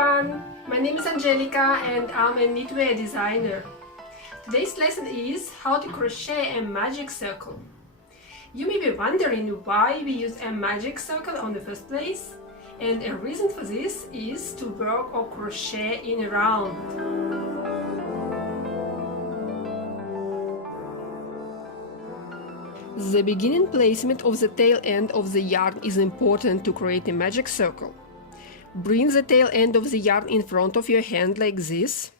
everyone, my name is Angelica and I'm a knitwear designer. Today's lesson is how to crochet a magic circle. You may be wondering why we use a magic circle on the first place, and a reason for this is to work or crochet in a round. The beginning placement of the tail end of the yarn is important to create a magic circle. Bring the tail end of the yarn in front of your hand like this.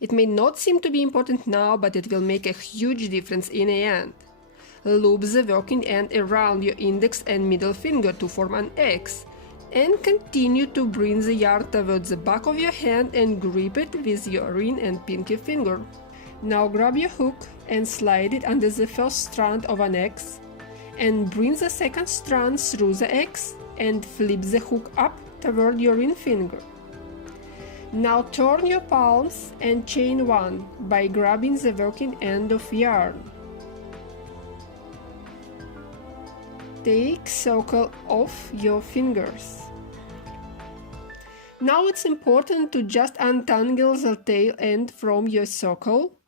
It may not seem to be important now, but it will make a huge difference in the end. Loop the working end around your index and middle finger to form an X, and continue to bring the yarn towards the back of your hand and grip it with your ring and pinky finger. Now grab your hook and slide it under the first strand of an X, and bring the second strand through the X and flip the hook up toward your ring finger. Now turn your palms and chain one by grabbing the working end of yarn. Take circle off your fingers. Now it's important to just untangle the tail end from your circle.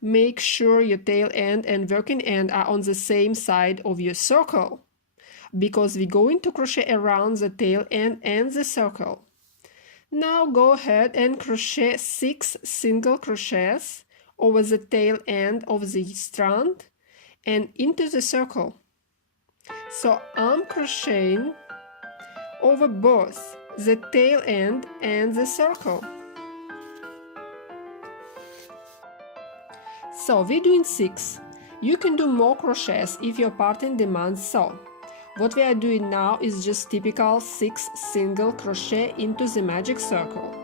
Make sure your tail end and working end are on the same side of your circle, because we're going to crochet around the tail end and the circle. Now go ahead and crochet 6 single crochets over the tail end of the strand and into the circle. So I'm crocheting over both the tail end and the circle. So we're doing 6. You can do more crochets if your pattern demands so. What we are doing now is just typical 6 single crochet into the magic circle.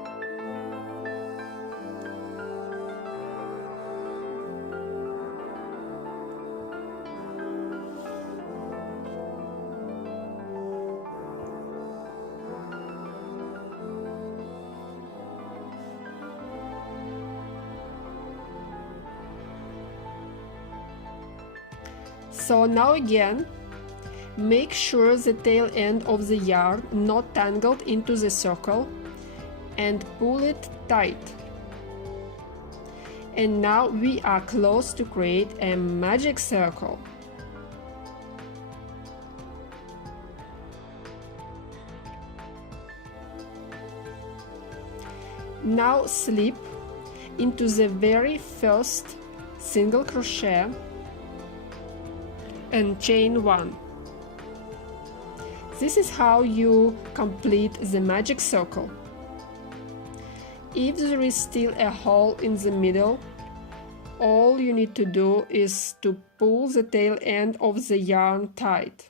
So now again, make sure the tail end of the yarn not tangled into the circle and pull it tight. And now we are close to create a magic circle. Now slip into the very first single crochet and chain one. This is how you complete the magic circle. If there is still a hole in the middle, all you need to do is to pull the tail end of the yarn tight.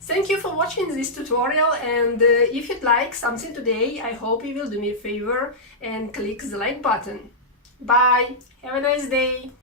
Thank you for watching this tutorial, and if you'd like something today, I hope you will do me a favor and click the like button. Bye! Have a nice day!